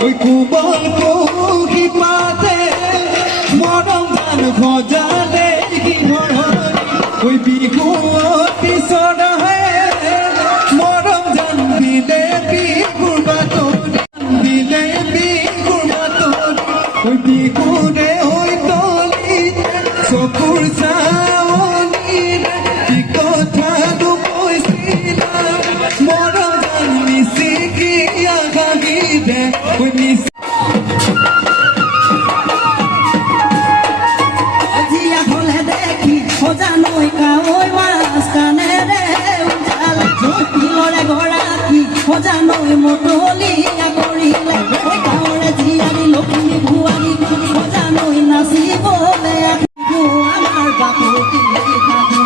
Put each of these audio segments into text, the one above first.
ওই কুবল কুকি পাতে মরম ধান ভজালে কি ঘরনি ওই বিহু পিছন হয়ে মরম জান দিলে বিহুর বাতনি দিলে বিহুর বাতনি ওই বিহুরে ওই তলিতে চকুৰ চাৱনিৰে কি কথা কৈছিলা মৰম জান মিচিকি আগাগিৰে ওই মিচি জিয়া হলে দেখি সজানৈ কাৱৈ মাছ কাণেৰে উজালা জটিলৰে গৰাকী সজানৈ মতলীয়া কৰিলে ঐ গাঁৱৰে জীয়াৰী লখিমী বোৱাৰী সজানৈ নাচিবলে বিহু আমাৰ বাপতি সাধু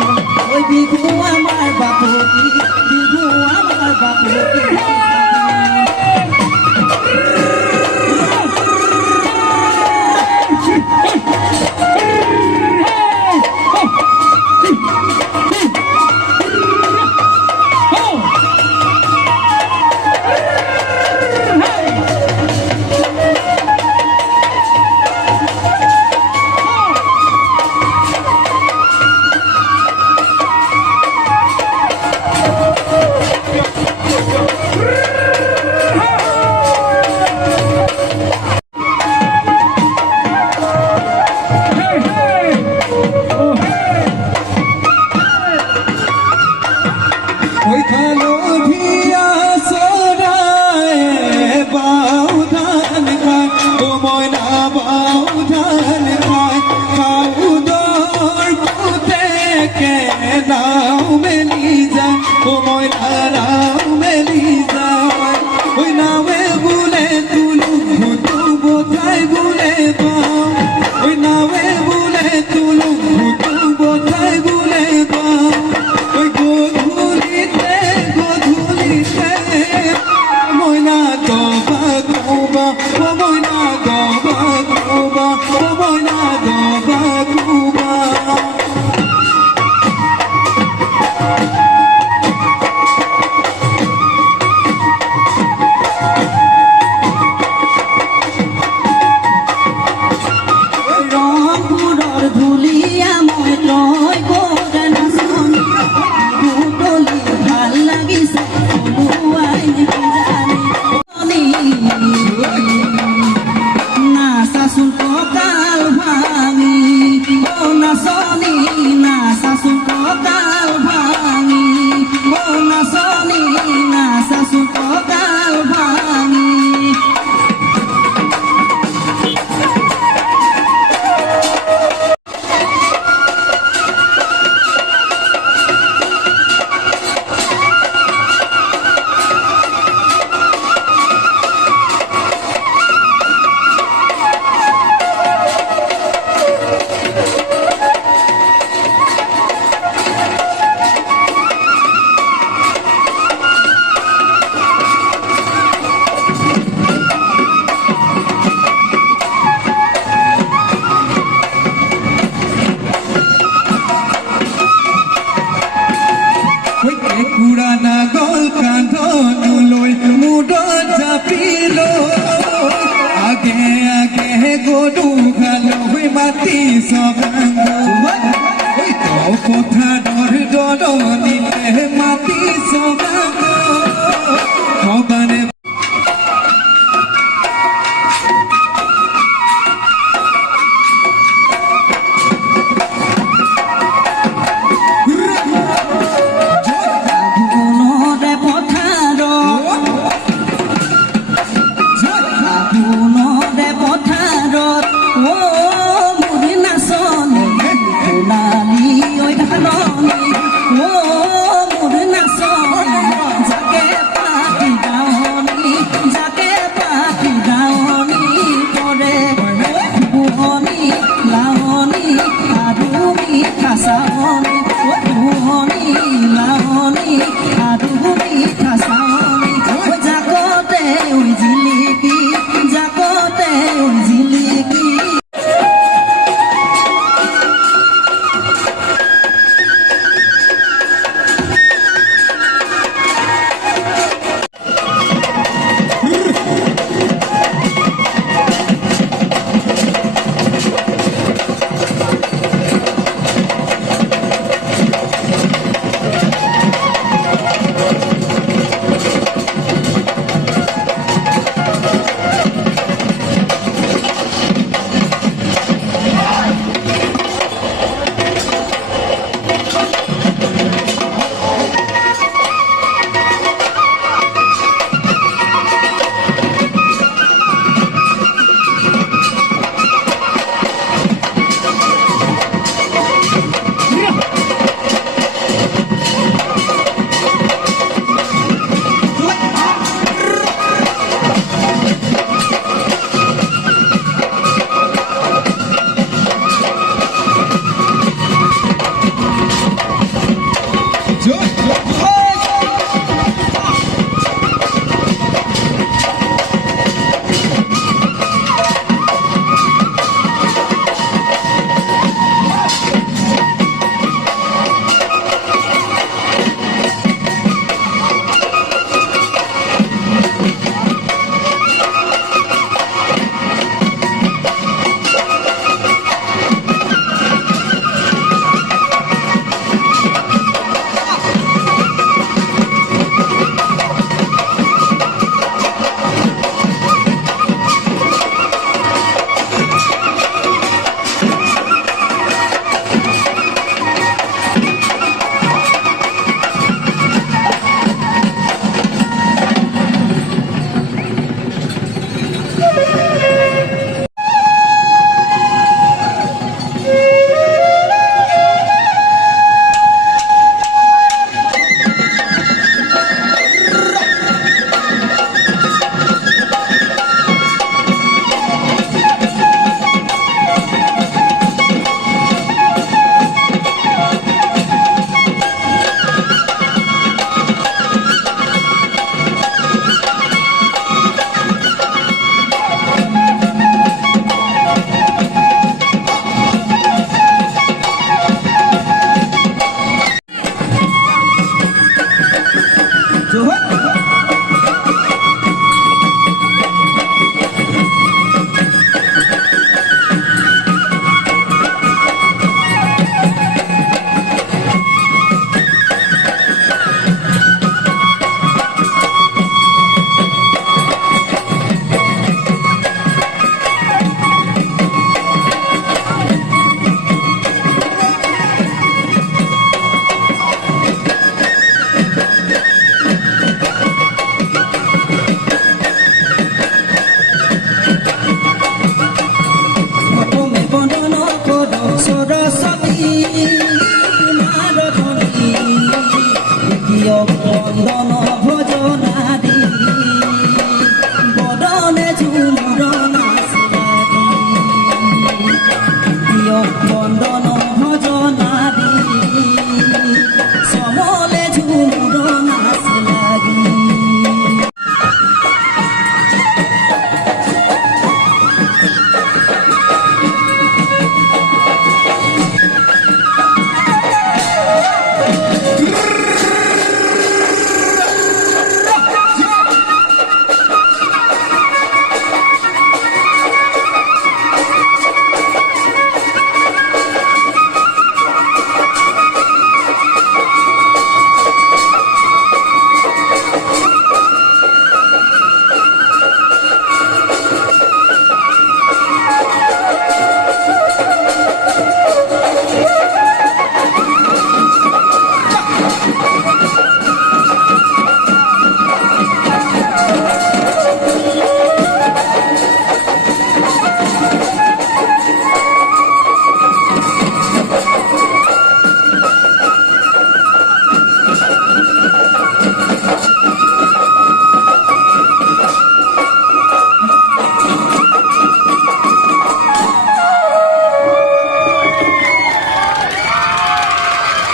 ঐ বিহু আমাৰ বাপতি বিহু আমাৰ বাপতি ওই খালো ভিয়া সরায় বাউ ধান খায় ও ময়না বাউ ধান খায় খাউ দর পুতে কে নাও মেলি যায় ও ময়না নাও মেলি যায় ওই নামে বুলে তুলু ভুতু বোথায় বুলে বাউ ওই নামে বুলে তুলু ভুতু বোথায় বুলে বাউ ওই ময়না দবা কুবা ও ময়না দবা কুবা ও ময়না দবা কুবা ৰংপুৰৰ ধুলীয়া মই তই বগা নাচন বুটলি ভাল লাগিছে ওলোৱাই জানি নাচাচোন কঁকাল ভাঙি অ নাচনী নাচাচোন কঁকাল ভাঙি অ নাচনী নাচাচোন কঁকাল ভাঙি পুরানা গল কান্ধলৈ মুদত জাপিলো আগে আগে গৰু খালৈ মাতি চগাঙ্গ পথাৰৰ দৰণিতে মাতি চগাঙ্গ